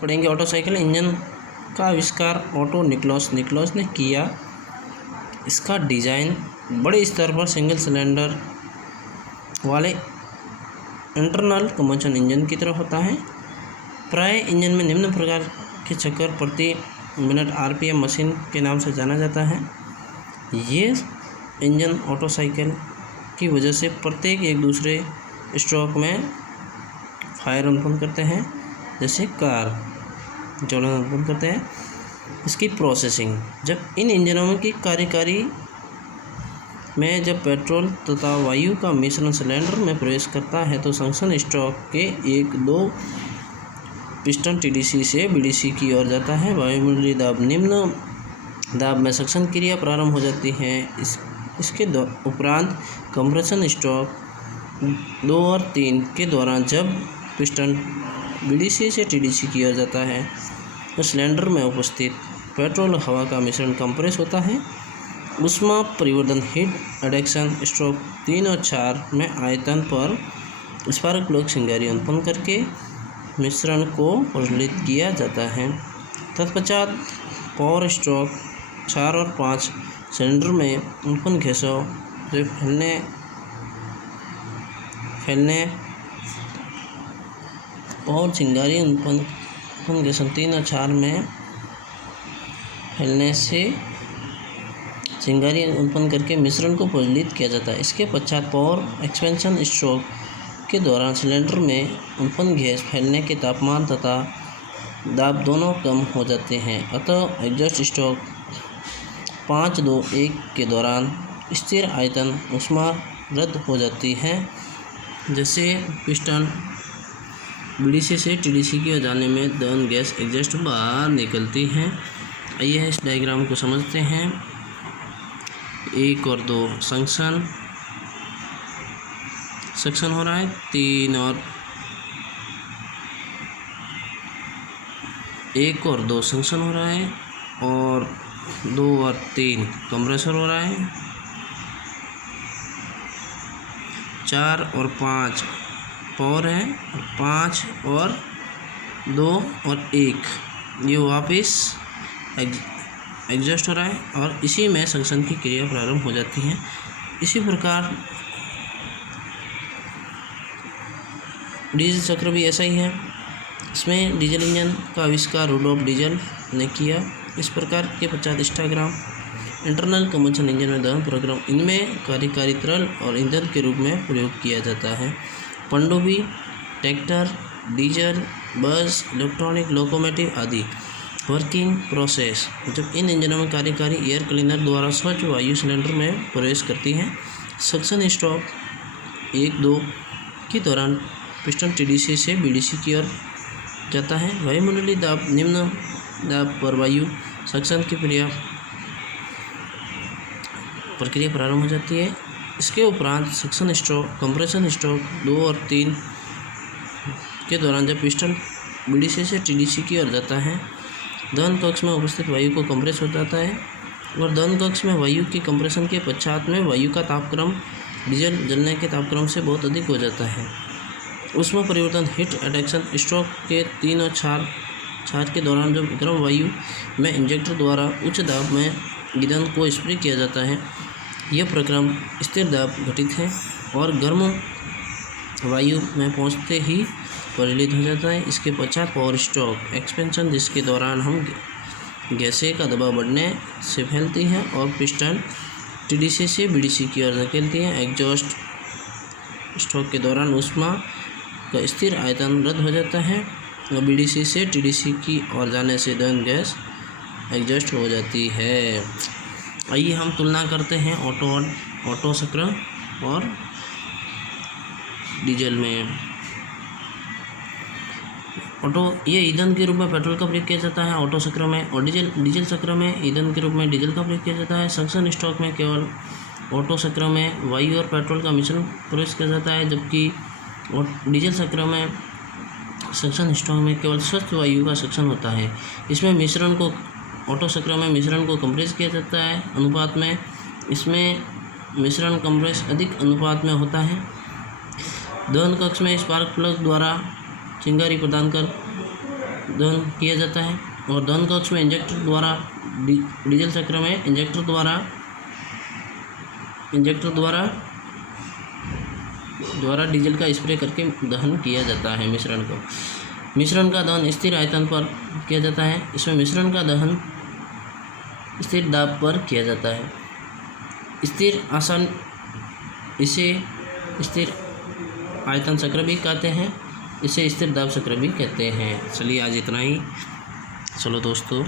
पढ़ेंगे auto cycle engine का आविष्कार ऑटो निकोलस ने किया। इसका डिज़ाइन बड़े स्तर पर सिंगल सिलेंडर वाले इंटरनल कंबशन इंजन की तरह होता है। प्राय इंजन में निम्न प्रकार के चक्कर प्रति मिनट आरपीएम मशीन के नाम से जाना जाता है। ये इंजन ऑटो साइकिल की वजह से प्रत्येक एक दूसरे स्ट्रोक में फायर उत्पन्न करते हैं, जैसे कार ज्वलन उत्पन्न करते हैं। इसकी प्रोसेसिंग, जब इन इंजनों की कार्यकारी में जब पेट्रोल तथा वायु का मिश्रण सिलेंडर में प्रवेश करता है तो सक्शन स्ट्रोक के एक दो पिस्टन टीडीसी से बीडीसी की ओर जाता है। वायुमंडलीय दाब, निम्न दाब में सक्शन क्रिया प्रारंभ हो जाती है। इसके उपरांत कंप्रेशन स्ट्रोक 2 और 3 के दौरान जब पिस्टन बीडीसी से टीडीसी की ओर जाता है तो सिलेंडर में उपस्थित पेट्रोल और हवा का मिश्रण कंप्रेस होता है। ऊष्मा परिवर्धन हीट एडिक्शन स्ट्रोक 3 और 4 में आयतन पर स्पार्क प्लग चिंगारी उत्पन्न करके मिश्रण को प्रज्वलित किया जाता है। तत्पश्चात पावर स्ट्रोक 4 और 5 सिलेंडर में उत्पन्न गैसों से फैलने और चिंगारी उत्पन्न गैसों 3 और 4 में फैलने से चिंगारी उत्पन्न करके मिश्रण को प्रज्वलित किया जाता है। इसके पश्चात पावर एक्सपेंशन स्ट्रोक के दौरान सिलेंडर में उत्पन्न गैस फैलने के तापमान तथा दाब दोनों कम हो जाते हैं, अतः एग्जॉस्ट स्ट्रोक 5-2-1 के दौरान स्थिर आयतन ऊष्मा रद्द हो जाती है, जैसे पिस्टन बीडीसी से टीडीसी की ओर जाने में दहन गैस एग्जॉस्ट बाहर निकलती है। आइए इस डायग्राम को समझते हैं। 1 और 2 सक्शन हो रहा है, 3 और 1 और 2 सक्शन हो रहा है और 2 और 3 कंप्रेसर हो रहा है। 4 और 5 पावर है और 5 और 2 और 1 ये वापस एग्जॉस्ट हो रहा है और इसी में सक्शन की क्रिया प्रारंभ हो जाती है। इसी प्रकार डीजल चक्र भी ऐसा ही है। इसमें डीजल इंजन का आविष्कार रुडोल्फ डीजल ने किया। इस प्रकार के 50 हिस्टोग्राम इंटरनल कंबशन इंजन में दहन प्रक्रम, इनमें कार्यकारी तरल और ईंधन के रूप में प्रयोग किया जाता है। पनडुब्बी, ट्रैक्टर, डीजल, बस, इलेक्ट्रॉनिक लोकोमोटिव आदि। वर्किंग प्रोसेस, जब इन इंजनों में कार्यकारी एयर क्लीनर द्वारा स्वच्छ वायु सिलेंडर में प्रवेश करती है। सक्शन स्ट्रोक 1-2 के दौरान पिस्टन टीडीसी से बीडीसी की ओर जाता है। वायुमंडलीय दाब, निम्न दाब पर वायु सक्शन की प्रक्रिया प्रारंभ हो जाती है। इसके उपरांत सक्शन स्ट्रोक, कंप्रेशन स्ट्रोक 2 और 3 के दौरान जब पिस्टन बीडीसी से टीडीसी की ओर जाता है, दहन कक्ष में उपस्थित वायु को कंप्रेस हो जाता है और दहन कक्ष में वायु की कंप्रेशन के पश्चात में वायु का तापक्रम डीजल जलने के तापक्रम से बहुत अधिक हो जाता है। ऊष्मा परिवर्तन हीट एडिक्शन स्ट्रोक के 3 और 4 के दौरान जब गर्म वायु में इंजेक्टर द्वारा उच्च दाब में ईंधन को स्प्रे किया जाता है, यह प्रक्रम स्थिर दाब घटित है और गर्म वायु में पहुंचते ही प्रज्वलित हो जाता है। इसके पश्चात पावर स्ट्रोक एक्सपेंशन, जिसके दौरान हम गैसें का दबाव बढ़ने से फैलती है और पिस्टन टीडीसी से बीडीसी की ओर धकेलती है। एग्जॉस्ट स्ट्रोक के दौरान ऊष्मा का स्थिर आयतन रद्द हो जाता है और बीडीसी से टीडीसी की ओर जाने से दहन गैस एग्जॉस्ट हो जाती है। आइए हम तुलना करते हैं ऑटो चक्र और डीजल में। ये ईंधन के रूप में पेट्रोल का प्रयोग किया जाता है ऑटो चक्र में, और डीजल चक्र में ईंधन के रूप में डीजल का प्रयोग किया जाता है। सक्शन स्ट्रोक में केवल ऑटो चक्र में वायु और पेट्रोल का मिश्रण प्रवेश किया जाता है, जबकि डीजल चक्र में सक्शन स्ट्रोक में केवल स्वच्छ वायु का सक्शन होता है। इसमें ऑटो चक्र में मिश्रण को कंप्रेस किया जाता है अनुपात में, इसमें मिश्रण कंप्रेस अधिक अनुपात में होता है। दहन कक्ष में स्पार्क प्लग द्वारा चिंगारी प्रदान कर दहन किया जाता है। और दहन कक्ष में इंजेक्टर द्वारा डीजल चक्र में इंजेक्टर द्वारा डीजल का स्प्रे करके दहन किया जाता है मिश्रण को। मिश्रण का दहन स्थिर आयतन पर किया जाता है। इसमें मिश्रण का दहन स्थिर दाब पर किया जाता है। इसे स्थिर आयतन चक्र भी कहते हैं, इसे स्थिर दाब चक्र भी कहते हैं। चलिए आज इतना ही। चलो दोस्तों।